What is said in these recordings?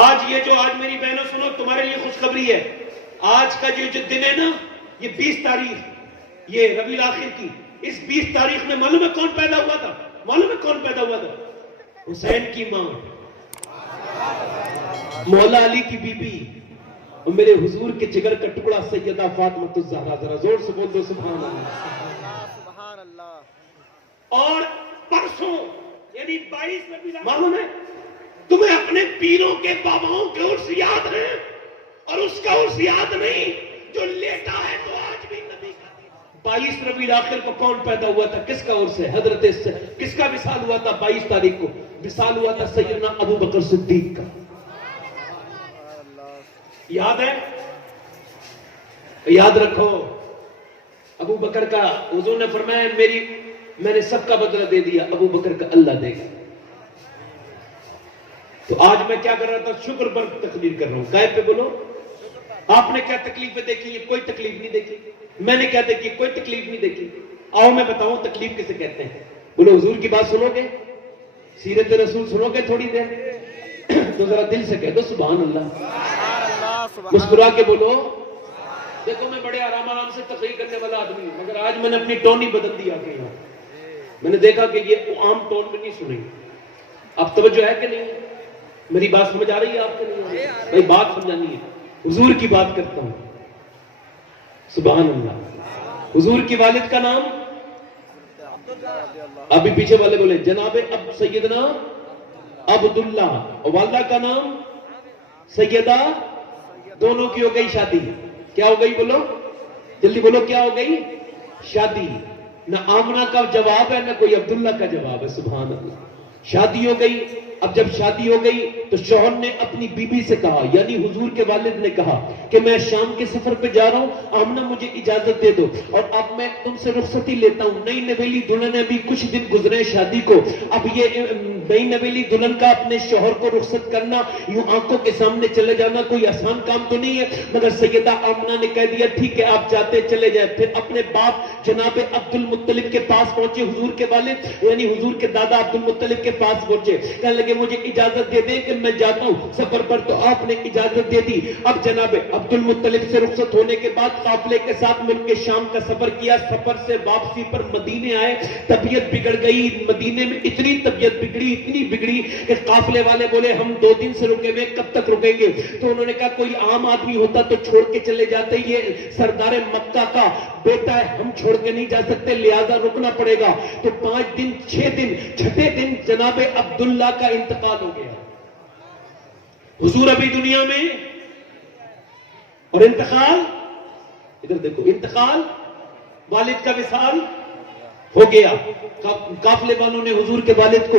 آج یہ جو آج میری بہنوں سنو تمہارے لیے خوشخبری ہے. آج کا جو دن ہے نا، یہ 20 تاریخ یہ ربیع الاخر کی، اس 20 تاریخ میں معلوم ہے کون پیدا ہوا تھا؟ معلوم ہے کون پیدا ہوا تھا؟ حسین کی ماں مولا علی کی بی بی اور میرے حضور کے جگر کا ٹکڑا سیدہ فاطمہ الزہرا. ذرا زور سے بول دو سبحان اللہ. اور پرسوں یعنی 22 ربیع الاخر، معلوم ہے تمہیں اپنے پیروں کے باباؤں کے عرس یاد ہیں، اور اس کا عرس یاد نہیں جو لیٹا ہے تو آج بھی نبی کا دن. 22 ربیع الاخر کو کون پیدا ہوا تھا؟ کس کا عرس ہے؟ حضرت کس کا وصال ہوا تھا؟ 22 تاریخ کو وصال ہوا تھا سیدنا ابو بکر صدیق کا. یاد ہے؟ یاد رکھو ابو بکر کا حضور نے فرمایا میں نے سب کا بدلہ دے دیا، ابو بکر کا اللہ دے گا. تو آج میں کیا کر رہا تھا؟ شکر پر تقریر کر رہا ہوں. قائد پہ بولو. آپ نے کیا تکلیفیں دیکھی؟ کوئی تکلیف نہیں دیکھی. میں نے کیا دیکھی؟ کوئی تکلیف نہیں دیکھی. آؤ میں بتاؤں تکلیف کسے کہتے ہیں. بولو حضور کی بات سنو گے؟ سیرت رسول سنو گے تھوڑی دیر؟ تو ذرا دل سے کہہ دو سبحان اللہ. مسکرا کے بولو. دیکھو میں بڑے آرام سے تقریر کرنے والا آدمی ہوں، مگر آج میں نے اپنی ٹون ہی بدل دی. آ کے یہاں میں نے دیکھا کہ یہ عام ٹون میں نہیں سنیں. اب توجہ ہے کہ نہیں؟ میری بات سمجھ آ رہی ہے آپ کو؟ نہیں بھائی بات سمجھانی ہے. حضور کی بات کرتا ہوں. سبحان اللہ. حضور کی والد کا نام ابھی پیچھے والے بولے جناب اب سیدنا عبداللہ، اور والدہ کا نام سیدہ. دونوں کی ہو گئی شادی. کیا ہو گئی؟ بولو جلدی بولو. کیا ہو گئی؟ شادی. نہ آمنہ کا جواب ہے نہ کوئی عبداللہ کا جواب ہے. سبحان اللہ. شادی ہو گئی. اب جب شادی ہو گئی تو شوہر نے اپنی بیوی سے کہا، یعنی حضور کے والد نے کہا کہ میں شام کے سفر پہ جا رہا ہوں، آمنہ مجھے اجازت دے دو اور اب میں تم سے رخصتی لیتا ہوں. نئی نویلی دلہن ہے، بھی کچھ دن گزرے شادی کو. اب یہ نئی نویلی دلہن کا اپنے شوہر کو رخصت کرنا، یوں آنکھوں کے سامنے چلے جانا کوئی آسان کام تو نہیں ہے. مگر سیدہ آمنہ نے کہہ دیا ٹھیک ہے آپ جاتے چلے جائے. پھر اپنے باپ جناب عبد المطلب کے پاس پہنچے. حضور کے والد یعنی حضور کے دادا عبد المطلب کے پاس پہنچے. کہنے لگے مجھے اجازت دے دیں کہ میں جاتا ہوں سفر پر. تو آپ نے اجازت دے دی. اب جناب عبد المطلب سے رخصت ہونے کے بعد قافلے کے ساتھ مل کے شام کا سفر کیا. سفر سے واپسی پر مدینے آئے. طبیعت بگڑ گئی. مدینے میں اتنی طبیعت بگڑی کہ قافلے والے بولے ہم 2 دن سے رکے ہوئے، کب تک رکیں گے؟ تو انہوں نے کہا کوئی عام آدمی ہوتا تو چھوڑ کے چلے جاتے، یہ سردار مکہ کا بیٹا ہے، ہم چھوڑ کے نہیں جا سکتے، لہذا رکنا پڑے گا. تو 5 دن 6 دن چھٹے دن جناب عبداللہ کا انتقال ہو گیا. حضور ابھی دنیا میں، اور انتقال ادھر دیکھو، انتقال والد کا وصال ہو گیا. قافلے والوں نے حضور کے والد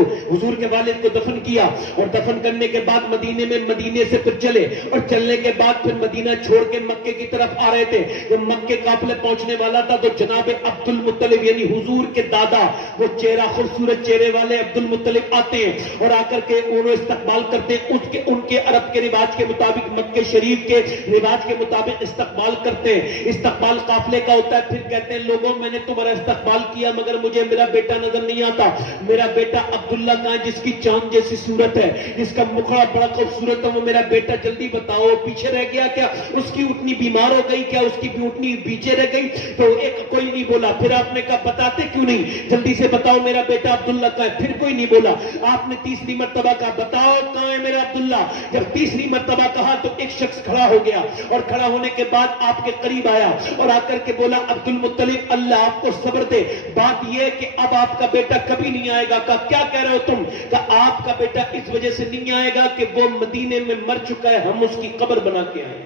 کو دفن کیا، اور دفن کرنے کے بعد مدینے سے پھر چلے، اور چلنے کے بعد پھر مدینہ چھوڑ کے مکے کی طرف آ رہے تھے. جب مکے قافلے پہنچنے والا تھا تو جناب عبد المطلب یعنی حضور کے دادا، وہ چہرہ خوبصورت چہرے والے عبد المطلب آتے ہیں اور آ کر کے انہوں استقبال کرتے ہیں. ان کے عرب کے رواج کے مطابق، مکے شریف کے رواج کے مطابق استقبال کرتے ہیں. استقبال قافلے کا ہوتا ہے. پھر کہتے ہیں لوگوں میں نے تمہارا استقبال کیا مگر مجھے میرا بیٹا نظر نہیں آتا. میرا بیٹا عبداللہ کہاں، جس کی چاند جیسی صورت ہے، جس کا مکھڑا بڑا خوبصورت ہے، وہ میرا بیٹا جلدی بتاؤ. پیچھے رہ گیا کیا؟ اس کی اٹھنی بیمار ہو گئی کیا؟ اس کی اٹھنی پیچھے رہ گئی؟ تو کوئی نہیں بولا. پھر آپ نے کہا بتاتے کیوں نہیں؟ جلدی سے بتاؤ میرا بیٹا عبداللہ کہاں ہے؟ پھر کوئی نہیں بولا. آپ نے تیسری مرتبہ کہا بتاؤ کہاں ہے میرا عبداللہ. جب تیسری مرتبہ کہا تو ایک شخص کھڑا ہو گیا، اور کھڑا ہونے کے بعد آپ کے قریب آیا اور آ کر کے بولا عبد المطلب اللہ آپ کو صبر دے، بات یہ کہ اب آپ کا بیٹا کبھی نہیں آئے گا. کہا کیا کہہ رہے ہو تم؟ کہا آپ کا بیٹا اس وجہ سے نہیں آئے گا کہ وہ مدینے میں مر چکا ہے، ہم اس کی قبر بنا کے آئے.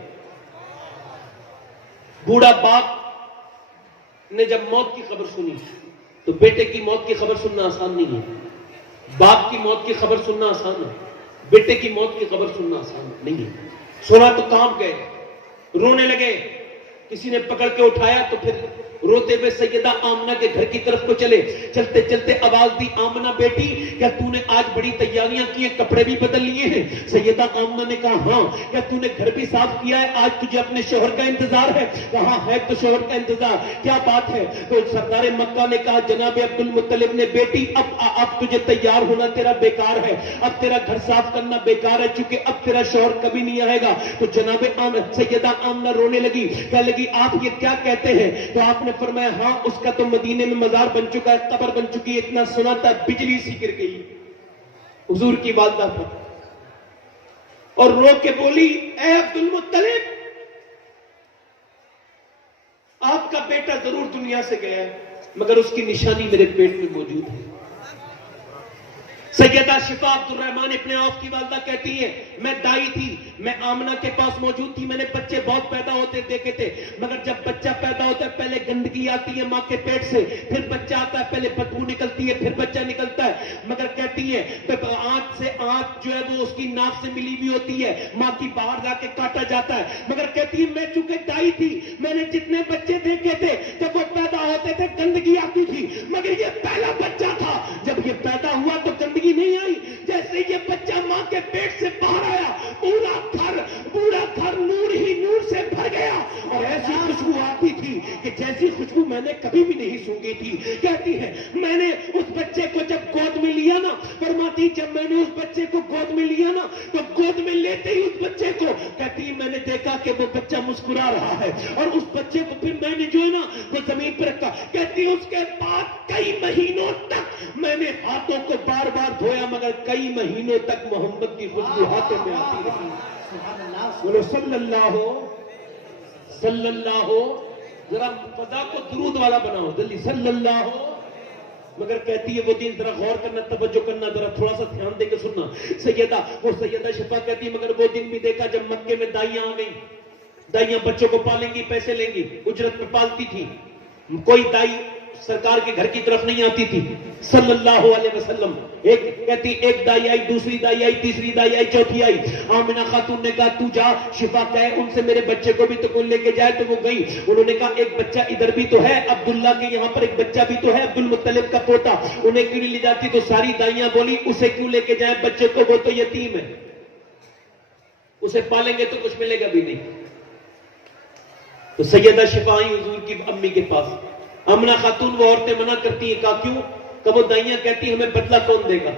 بوڑھا باپ نے جب موت کی خبر سنی تو بیٹے کی موت کی خبر سننا آسان نہیں ہے. باپ کی موت کی خبر سننا آسان ہے، بیٹے کی موت کی خبر سننا آسان نہیں ہے. سنا تو کام گئے، رونے لگے. کسی نے پکڑ کے اٹھایا تو پھر روتے ہوئے سیدہ آمنہ کے گھر کی طرف کو چلے. چلتے چلتے آواز دی, آمنہ بیٹی کیا تو نے آج بڑی تیاریاں کی ہیں, کپڑے بھی بدل لیے ہیں؟ سیدہ آمنہ نے کہا ہاں. کیا تو نے گھر بھی صاف کیا ہے, آج تجھے اپنے شوہر کا انتظار ہے؟ کہا ہے تو شوہر کا انتظار, کیا بات ہے؟ تو سردار مکہ نے کہا جناب عبد المطلب نے, بیٹی اب تجھے تیار ہونا تیرا بیکار ہے, اب تیرا گھر صاف کرنا بیکار ہے, چونکہ اب تیرا شوہر کبھی نہیں آئے گا. تو جناب سیدہ آمنہ رونے لگی, کہنے لگی آپ یہ کیا کہتے ہیں؟ تو آپ نے فرمایا ہاں اس کا تو مدینے میں مزار بن چکا ہے, قبر بن چکی ہے, اتنا سنا تھا بجلی سی گر گئی حضور کی والدہ پر, اور رو کے بولی اے عبد المطلب آپ کا بیٹا ضرور دنیا سے گیا ہے, مگر اس کی نشانی میرے پیٹ میں موجود ہے. سیدہ شفا عبد الرحمن ابن عوف کی والدہ کہتی ہے میں دائی تھی, میں آمنہ کے پاس موجود تھی, میں نے بچے بہت پیدا ہوتے دیکھے تھے, مگر جب بچہ پیدا ہوتا ہے پہلے گندگی آتی ہے ماں کے پیٹ سے, پھر بچہ آتا ہے, پہلے بدبو نکلتی ہے, پھر بچہ نکلتا ہے, مگر کہتی ہے آنکھ سے آنکھ جو ہے وہ اس کی ناک سے ملی ہوئی ہوتی ہے, ماں کی باہر جا کے کاٹا جاتا ہے, مگر کہتی ہے میں چونکہ دائی تھی, میں نے جتنے بچے دیکھے تھے جب وہ پیدا ہوتے تھے گندگی آتی تھی, مگر یہ پہلا بچہ تھا, جب یہ پیدا ہوا تو گندگی نہیں آئی, جیسے یہ بچہ ماں کے پیٹ سے باہر آیا پورا گھر نور ہی نور سے بھر گیا, اور ایسی خوشبو آتی تھی کہ جیسی خوشبو میں نے کبھی بھی نہیں سونگھی تھی. کہتی ہے میں نے اس بچے کو جب گود میں لیا نا, فرماتی جب میں نے اس بچے کو گود میں لیا نا تو گود میں لیتے ہی اس بچے کو, کہتی میں نے دیکھا کہ وہ بچہ مسکرا رہا ہے, اور اس بچے کو پھر میں نے جو ہے نا وہ زمین پر رکھا. کہتی اس کے بعد کئی مہینوں تک میں نے ہاتھوں کو بار بار دھویا, مگر کئی مہینوں تک محمد کی خوشبو ہاتھوں میں آتی رہی. بولو صلی اللہ ذرا فضا کو درود والا بناؤ جلدی, صلی اللہ. مگر کہتی ہے وہ دن ذرا غور کرنا, توجہ کرنا, ذرا تھوڑا سا دھیان دے کے سننا. سیدہ شفا کہتی ہے مگر وہ دن بھی دیکھا جب مکے میں دائیاں آ گئی, دائیاں بچوں کو پالیں گی, پیسے لیں گی, اجرت پہ پالتی تھی, کوئی دائی سرکار کے گھر کی طرف نہیں آتی تھی صلی اللہ علیہ وسلم. ایک دائی آئی, دوسری دائی آئی, تیسری دائی آئی, چوتھی آئی. آمنہ خاتون نے کہا تو جا, شفا کہے ان سے میرے بچے کو بھی تو کوئی لے کے جائے, تو وہ گئی. انہوں نے کہا ایک بچہ ادھر بھی تو ہے, عبداللہ کے یہاں پر ایک بچہ بھی تو ہے, عبد المطلب کا پوتا, انہیں کیوں نہیں لے جاتی؟ تو ساری دائیاں بولی اسے کیوں لے کے جائیں بچے کو, وہ تو یتیم ہے, اسے پالیں گے تو کچھ ملے گا بھی نہیں. تو سیدہ شفا آئی حضور کی امی کے پاس. آمنہ خاتون وہ عورتیں منع کرتی ہیں, کہا کیوں؟ کہ وہ دائیاں کہتی ہیں ہمیں بدلہ کون دے گا,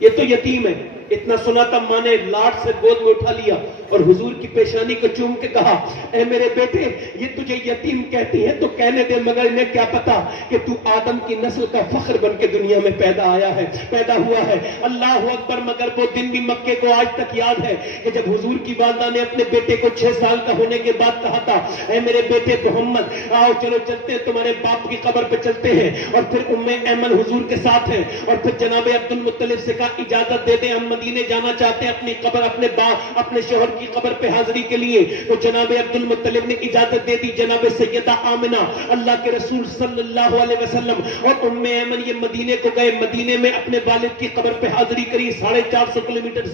یہ تو یتیم ہے. اتنا سنا تھا ماں نے لاٹ سے گود میں اٹھا لیا اور حضور کی پیشانی کو چوم کے کہا اے میرے بیٹے یہ تجھے یتیم کہتی ہے تو کہنے دے, مگر انہیں کیا پتا کہ تو آدم کی نسل کا فخر بن کے دنیا میں پیدا ہوا ہے. اللہ اکبر. مگر وہ دن بھی مکے کو آج تک یاد ہے کہ جب حضور کی والدہ نے اپنے بیٹے کو 6 سال کا ہونے کے بعد کہا تھا اے میرے بیٹے محمد آؤ چلو چلتے ہیں تمہارے باپ کی قبر پہ چلتے ہیں, اور پھر ایمن حضور کے ساتھ ہیں, اور پھر جناب عبد المطلب سے کہا اجازت دے دیں ہم مدینے جانا چاہتے ہیں اپنی قبر اپنے شوہر کی قبر پہ حاضری کے لیے. تو جناب عبد المطلب نے اجازت دے دی. جناب سیدہ آمنہ اللہ کے رسول صلی اللہ علیہ وسلم اور ایمن یہ مدینے کو گئے, مدینے میں اپنے والد کی قبر پہ حاضری کری, 450 کلومیٹر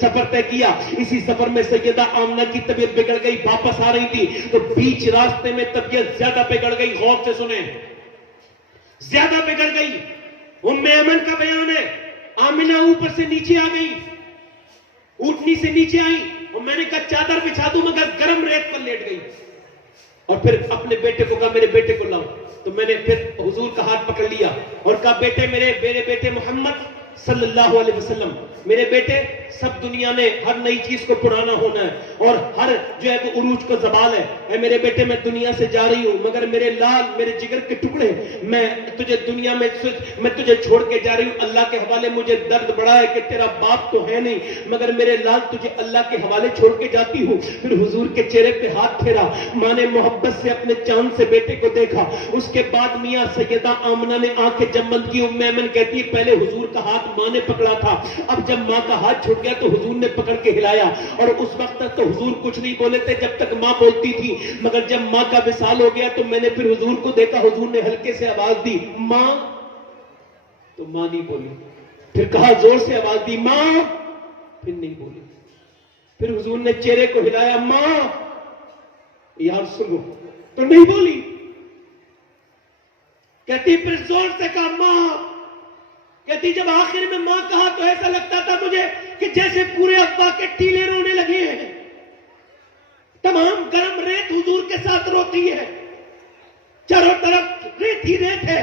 سفر طے کیا. اسی سفر میں سیدہ آمنہ کی طبیعت بگڑ گئی, واپس آ رہی تھی تو بیچ راستے میں طبیعت زیادہ بگڑ گئی. غور سے سنیں, زیادہ بگڑ گئی. ایمن کا بیان ہے آمنہ اوپر سے نیچے آ گئی, اونٹنی سے نیچے آئی, اور میں نے کہا چادر بچھا دوں, مگر گرم ریت پر لیٹ گئی. اور پھر اپنے بیٹے کو کہا میرے بیٹے کو لاؤ. تو میں نے پھر حضور کا ہاتھ پکڑ لیا اور کہا بیٹے میرے بیٹے محمد صلی اللہ علیہ وسلم, میرے بیٹے سب دنیا نے ہر نئی چیز کو پرانا ہونا ہے اور ہر جو ہے وہ عروج کو زوال ہے. اے میرے بیٹے میں دنیا سے جا رہی ہوں, مگر میرے لال میرے جگر کے ٹکڑے میں تجھے دنیا میں تجھے چھوڑ کے جا رہی ہوں. اللہ کے حوالے مجھے درد بڑا ہے کہ تیرا باپ تو ہے نہیں, مگر میرے لال تجھے اللہ کے حوالے چھوڑ کے جاتی ہوں. پھر حضور کے چہرے پہ ہاتھ پھیرا, ماں نے محبت سے اپنے چاند سے بیٹے کو دیکھا. اس کے بعد میاں سیدہ آمنہ نے آنکھیں جب بند کی. ایمن کہتی ہے پہلے حضور کا ہاتھ ماں نے پکڑا تھا, اب جب ماں کا ہاتھ چھوٹ گیا تو حضور نے پکڑ کے ہلایا, اور اس وقت تک تو حضور کچھ نہیں بولے تھے جب تک ماں بولتی تھی, مگر جب ماں کا وصال ہو گیا تو میں نے پھر حضور کو دیکھا, حضور نے ہلکے سے آواز دی ماں, تو ماں نہیں بولی. پھر کہا زور سے آواز دی ماں, پھر نہیں بولی. پھر حضور نے چہرے کو ہلایا ماں, یار سنو, تو نہیں بولی. کہتی پھر زور سے کہا ماں. کہتی جب آخر میں ماں کہا تو ایسا لگتا تھا مجھے کہ جیسے پورے ابا کے ٹیلے رونے لگے ہیں. تمام گرم ریت حضور کے ساتھ روتی ہے, چاروں طرف ریت ہی ریت ہے.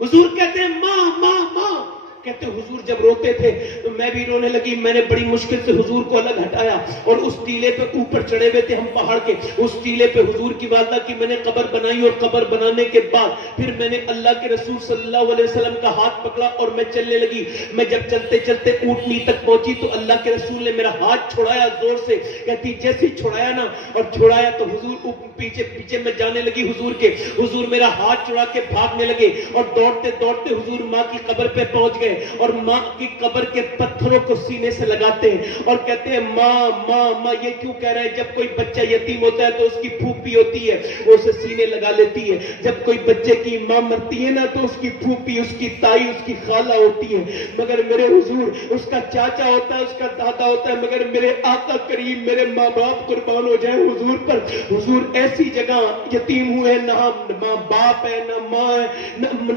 حضور کہتے ہیں ماں ماں ماں. کہتے ہیں حضور جب روتے تھے تو میں بھی رونے لگی. میں نے بڑی مشکل سے حضور کو الگ ہٹایا اور اس ٹیلے پہ اوپر چڑھے ہوئے تھے ہم پہاڑ کے, اس ٹیلے پہ حضور کی والدہ کی میں نے قبر بنائی اور قبر بنانے کے بعد پھر میں نے اللہ کے رسول صلی اللہ علیہ وسلم کا ہاتھ پکڑا اور میں چلنے لگی. میں جب چلتے چلتے اونٹنی تک پہنچی تو اللہ کے رسول نے میرا ہاتھ چھڑایا زور سے. کہتی جیسے ہی چھڑایا نا اور چھڑایا تو حضور پیچھے پیچھے میں جانے لگی حضور کے. حضور میرا ہاتھ چھڑا کے بھاگنے لگے اور دوڑتے دوڑتے حضور ماں کی قبر پہ پہنچ گئے اور ماں کی قبر کے پتھروں کو سینے سے لگاتے ہیں اور کہتے ہیں ماں ماں ماں. یہ کیوں کہہ رہے ہیں؟ جب کوئی بچہ یتیم ہوتا ہے تو اس کی پھوپھی ہوتی ہے, وہ اسے سینے لگا لیتی ہے. جب کوئی بچے کی ماں مرتی ہے نا تو اس کی پھوپھی, اس کی تائی, اس کی خالہ ہوتی ہے. مگر میرے حضور اس کا چاچا ہوتا ہے, اس کا دادا ہوتا ہے. مگر میرے آقا کریم میرے ماں باپ قربان ہو جائیں حضور پر. حضور ایسی جگہ یتیم ہوئے, نہ ماں باپ ہے, نہ ماں ہے,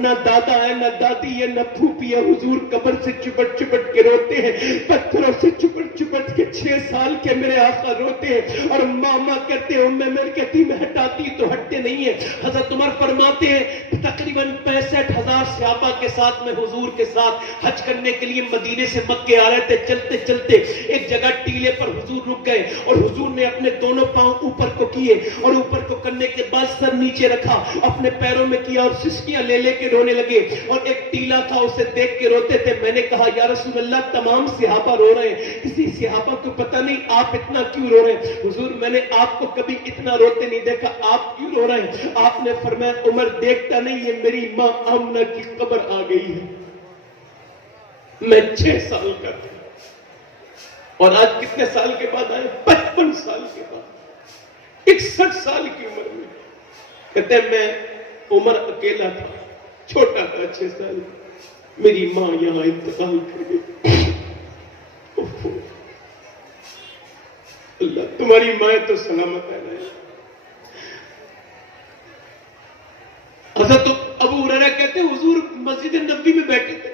نہ دادا ہے, نہ دادی ہے, نہ پھوپھی ہے. حضور قبر سے چپٹ چپٹ کے روتے ہیں, پتھروں سے چپٹ چپٹ کے 6 سال کے میرے آقا روتے ہیں. اور ماما کہتے ہیں میں کہتی میں ہٹاتی تو ہٹتے نہیں ہیں. حضرت عمر فرماتے ہیں تقریباً 65,000 صحابہ کے ساتھ میں حضور کے ساتھ حج کرنے کے لیے مدینے سے مکے آ رہے تھے. چلتے چلتے ایک جگہ ٹیلے پر حضور رک گئے اور حضور نے اپنے دونوں پاؤں اوپر کو کیے اور اوپر کو کرنے کے بعد سر نیچے رکھا, اپنے پیروں میں کیا اور سسکیاں لے لے کے رونے لگے. اور ایک ٹیلا تھا اسے دیکھ کے روتے تھے. میں نے کہا یا رسول اللہ تمام صحابہ رو رہے ہیں, کسی صحابہ کو پتہ نہیں آپ اتنا کیوں رو رہے ہیں؟ حضور میں نے آپ کو کبھی اتنا روتے نہیں دیکھا, آپ کیوں رو رہے ہیں؟ آپ نے فرمایا عمر دیکھتا نہیں ہے میری ماں آمنہ کی قبر آ گئی ہے. میں 6 سال کا تھا اور آج کتنے سال کے بعد آئے؟ 55 سال کے بعد, 61 سال کی عمر میں. کہتے ہیں میں عمر اکیلا تھا, چھوٹا تھا 6 سال. میری ماں یہاں انتقال کر گئی. اللہ تمہاری ماں تو سلامت ہے نا. حضرت ابو ہریرہ کہتے ہیں حضور مسجد نبوی میں بیٹھے تھے,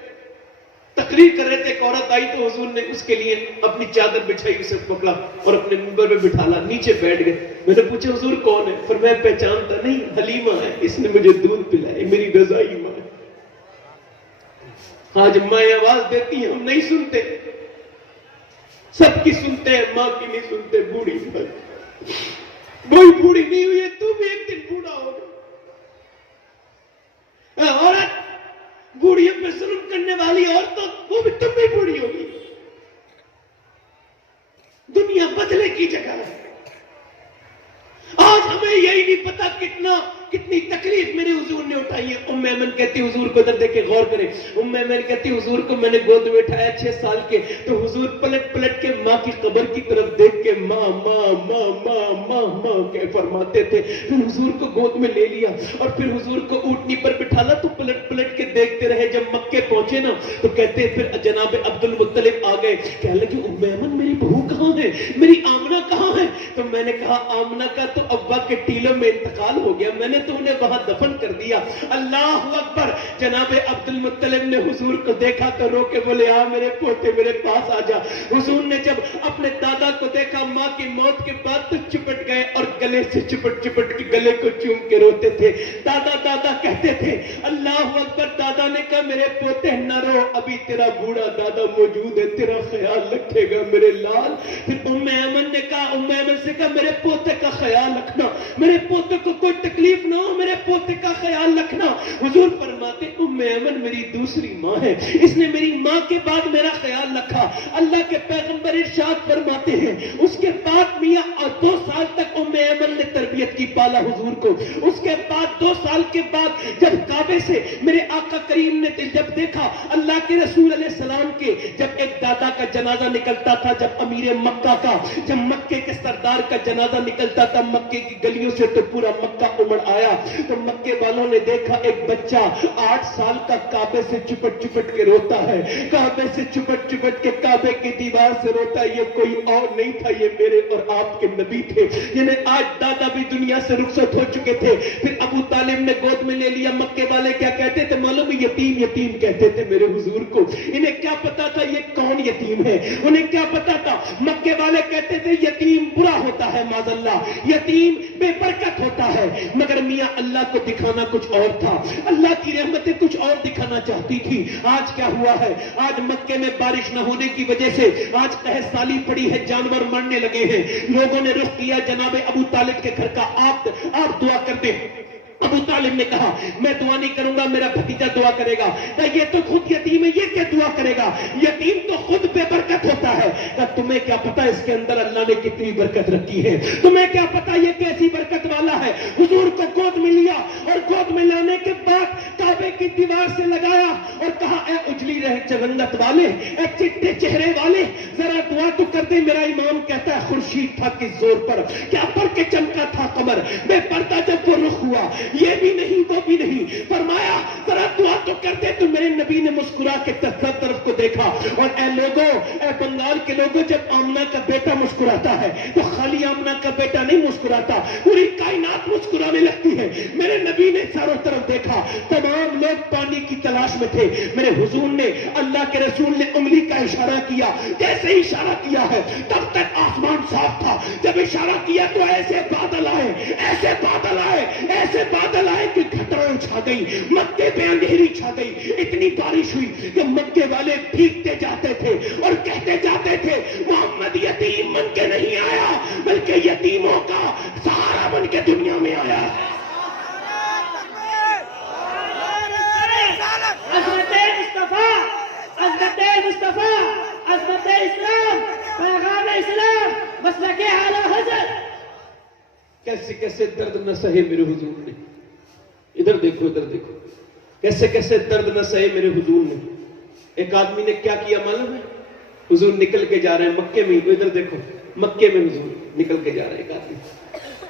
تقریر کر رہے تھے. ایک عورت آئی تو حضور نے اس کے لیے اپنی چادر بچھائی, اسے پکڑا اور اپنے منبر پہ بٹھالا, نیچے بیٹھ گئے. میں نے پوچھا حضور کون ہے؟ فرمایا پہچانتا نہیں, حلیمہ ہے, اس نے مجھے دودھ پلایا, میری رضائی ماں ہے. آج ماں آواز دیتی ہیں ہم نہیں سنتے, سب کی سنتے ہیں, ماں کی نہیں سنتے. بوڑھی وہی بوڑھی نہیں ہوئی ہے, تو بھی ایک دن بوڑھا ہوگا. عورت بوڑھیوں پہ ظلم کرنے والی عورتوں, وہ بھی تم بھی بوڑھی ہوگی. دنیا بدلے کی جگہ ہے. آج ہمیں یہی نہیں پتا کتنی تکلیف میرے حضور نے اٹھائی ہے. ام ایمن کہتی حضور کو ادھر دیکھ کے غور کریں. ام ایمن کہتی حضور کو میں نے گود میں اٹھایا 6 سال کے, تو حضور پلٹ پلٹ کے ماں کی قبر کی طرف دیکھ کے ماں ماں ماں ماں ماں ماں کہ فرماتے تھے. پھر حضور کو گود میں لے لیا اور پھر حضور کو اونٹنی پر بٹھالا تو پلٹ پلٹ کے دیکھتے رہے. جب مکے پہنچے نا تو کہتے پھر جناب عبد المطلب آ گئے. کہنے لگے ام ایمن میری بہو کہاں ہے, میری آمنہ کہاں ہے؟ تو میں نے کہا آمنہ کا تو ابا کے ٹیلوں میں انتقال ہو گیا, میں نے تو انہیں وہاں دفن کر دیا. اللہ اکبر. جناب عبد المطلب نے حضور کو دیکھا تو رو کے بولے آ میرے پوتے میرے پاس آ جا. حضور نے جب اپنے دادا کو دیکھا ماں کی موت کے بعد تو چپٹ گئے اور گلے سے چپٹ چپٹ کے گلے کو چوم کے روتے تھے. دادا دادا کہتے تھے. اللہ اکبر. دادا نے کہا میرے پوتے نہ رو, ابھی تیرا بوڑھا دادا موجود ہے, تیرا خیال رکھے گا میرے لال. پھر ام ایمن نے کہا, ام ایمن سے کہا میرے پوتے کا خیال رکھنا, میرے پوتے کو کوئی تکلیف نہ ہو, میرے پوتے کا خیال رکھنا. حضور فرماتے ام ایمن میری دوسری ماں ہے, اس نے میری ماں کے بعد میرا خیال رکھا. اللہ کے پیغمبر ارشاد فرماتے ہیں اس کے بعد میاں 2 سال تک ام ایمن نے تربیت کی, پالا حضور کو. اس کے بعد 2 سال کے بعد جب کعبے سے میرے آقا کریم نے جب دیکھا اللہ کے رسول علیہ السلام کے, جب ایک دادا کا جنازہ نکلتا تھا, جب امیر مکہ مکہ کا جب مکے کے سردار کا جنازہ نکلتا تھا مکے کی گلیوں سے تو پورا مکہ امڑ آیا تو مکے والوں نے دیکھا ایک بچہ 8 سال کا کعبے سے چپٹ چپٹ کے روتا ہے, کعبے سے چپٹ چپٹ کے کعبے کی دیوار سے روتا ہے. یہ کوئی اور نہیں تھا, یہ میرے اور آپ کے نبی تھے جنہیں آج دادا بھی دنیا سے رخصت ہو چکے تھے. پھر ابو طالب نے گود میں لے لیا. مکے والے کیا کہتے تھے معلوم, یتیم یتیم کہتے تھے میرے حضور کو. انہیں کیا پتا تھا یہ کون یتیم ہے, انہیں کیا پتا تھا. مکے والے کہتے تھے یتیم برا ہوتا ہے, معاذ اللہ یتیم بے برکت ہوتا ہے. مگر میاں اللہ کو دکھانا کچھ اور تھا, اللہ کی رحمتیں کچھ اور دکھانا چاہتی تھی. آج کیا ہوا ہے, آج مکے میں بارش نہ ہونے کی وجہ سے آج قحط سالی پڑی ہے, جانور مرنے لگے ہیں. لوگوں نے رخ کیا جناب ابو طالب کے گھر کا, آپ دعا کر دیں. ابو طالب نے کہا میں دعا نہیں کروں گا, میرا بھتیجا دعا کرے گا. یہ تو خود یتیم ہے, یہ کیا دعا کرے گا, یتیم تو خود بے برکت ہوتا ہے. تمہیں کیا پتا اس کے اندر اللہ نے کتنی برکت رکھی ہے, تمہیں کیا پتا یہ کیسی برکت والا ہے. حضور کو گود میں لیا اور گود میں لانے کے بعد کعبے کی دیوار سے لگایا اور کہا اے اجلی رنگت والے, اے چٹے چہرے والے, ذرا دعا تو کر دے. میرا امام کہتا ہے خورشید تھا کس زور پر, کیا پر کے چمکا تھا قمر, بے پردہ جب وہ رخ ہوا, یہ بھی نہیں وہ بھی نہیں. فرمایا ذرا دعا تو کرتے. تو میرے نبی نے مسکرا کے طرف کو دیکھا اور اے لوگوں, اے بنگال کے لوگوں, جب آمنہ کا بیٹا مسکراتا ہے تو خالی آمنہ کا بیٹا نہیں مسکراتا, پوری کائنات مسکرانے لگتی ہے. میرے نبی نے چاروں طرف دیکھا, تمام لوگ پانی کی تلاش میں تھے. میرے حضور نے, اللہ کے رسول نے انگلی کا اشارہ کیا. جیسے ہی اشارہ کیا ہے تب تک آسمان صاف تھا. جب اشارہ کیا تو ایسے بادل آئے, ایسے بادل آئے, ایسے بادل آئے کہ گھٹریں چھا گئی, مکے پہ اندھیری چھا گئی. اتنی بارش ہوئی کہ مکے والے بھیگتے جاتے تھے اور کہتے جاتے تھے محمد یتیم بن کے نہیں آیا بلکہ یتیموں کا سہارا بن کے دنیا میں آیا. عظمت مصطفیٰ, عظمت مصطفیٰ, عظمت اسلام, پیغام اسلام, مسلک اعلی حضرت. کیسے کیسے درد نہ سہے میرے حضور نے. ادھر دیکھو, ادھر دیکھو, کیسے کیسے درد نہ سہے میرے حضور نے. ایک آدمی نے کیا کیا معلوم ہے, حضور نکل کے جا رہے ہیں مکے میں, تو ادھر دیکھو مکے میں حضور نکل کے جا رہے ہیں ایک آدمی,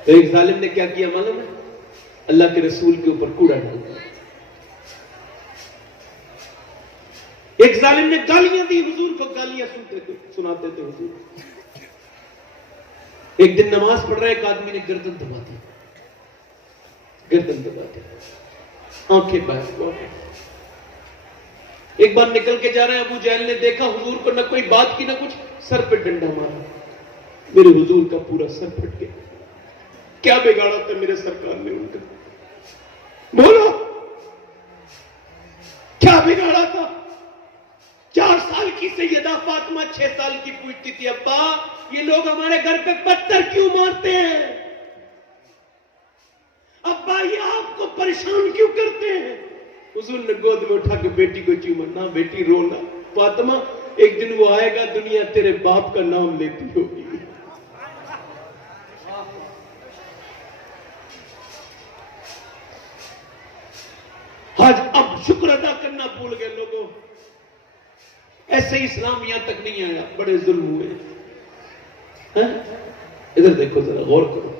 تو ایک ظالم نے کیا کیا معلوم ہے, اللہ کے رسول کے اوپر کوڑا ڈال دیا. ایک ظالم نے گالیاں دی حضور کو, گالیاں سناتے تھے حضور. ایک دن نماز پڑھ رہا ہے, ایک آدمی نے گردن دبا دی, گردن دبا دی, آنکھیں باہر. ایک بار نکل کے جا رہے ہیں, ابو جہل نے دیکھا حضور کو, نہ کوئی بات کی نہ کچھ, سر پہ ڈنڈا مارا, میرے حضور کا پورا سر پھٹ گیا. کیا بگاڑا تھا میرے سرکار نے ان کا, بولو کیا بگاڑا تھا. 4 سال کی سیدہ فاطمہ 6 سال کی پوچھتی تھی, ابا یہ لوگ ہمارے گھر پہ پتھر کیوں مارتے ہیں, ابا یہ آپ کو پریشان کیوں کرتے ہیں. حضور نے گود میں اٹھا کے بیٹی کو چوما, نہ بیٹی رونا, فاطمہ ایک دن وہ آئے گا دنیا تیرے باپ کا نام لیتی ہوگی. آج اب شکر ادا کرنا بھول گئے لوگوں. ایسے ہی اسلام یہاں تک نہیں آیا, بڑے ظلم ہوئے. ادھر دیکھو, ذرا غور کرو,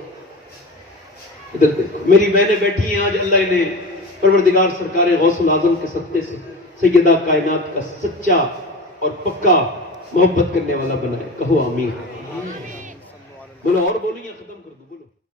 ادھر دیکھو. میری بہنیں بیٹھی ہیں, آج اللہ انہیں پروردگار سرکار غوث العظم کے صدقے سے سیدہ کائنات کا سچا اور پکا محبت کرنے والا بنائے. کہو آمین. بولو اور بولیے.